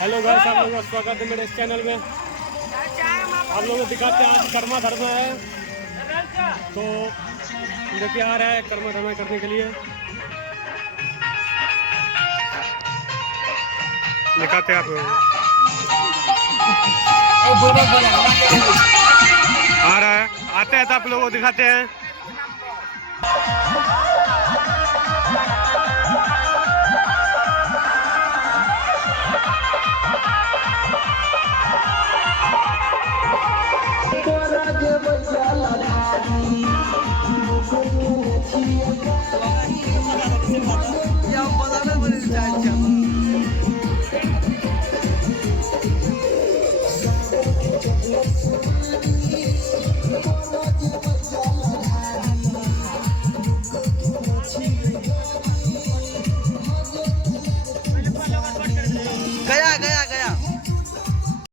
Hello guys, आप लोगों का स्वागत है मेरे इस चैनल में। आप लोगों को दिखाते हैं आज कर्मा धर्मा है, तो देखिए आ रहा है कर्मा धर्मा करने के लिए। दिखाते हैं आप लोगों को। आ रहा है, आते हैं तो आप लोगों को दिखाते हैं।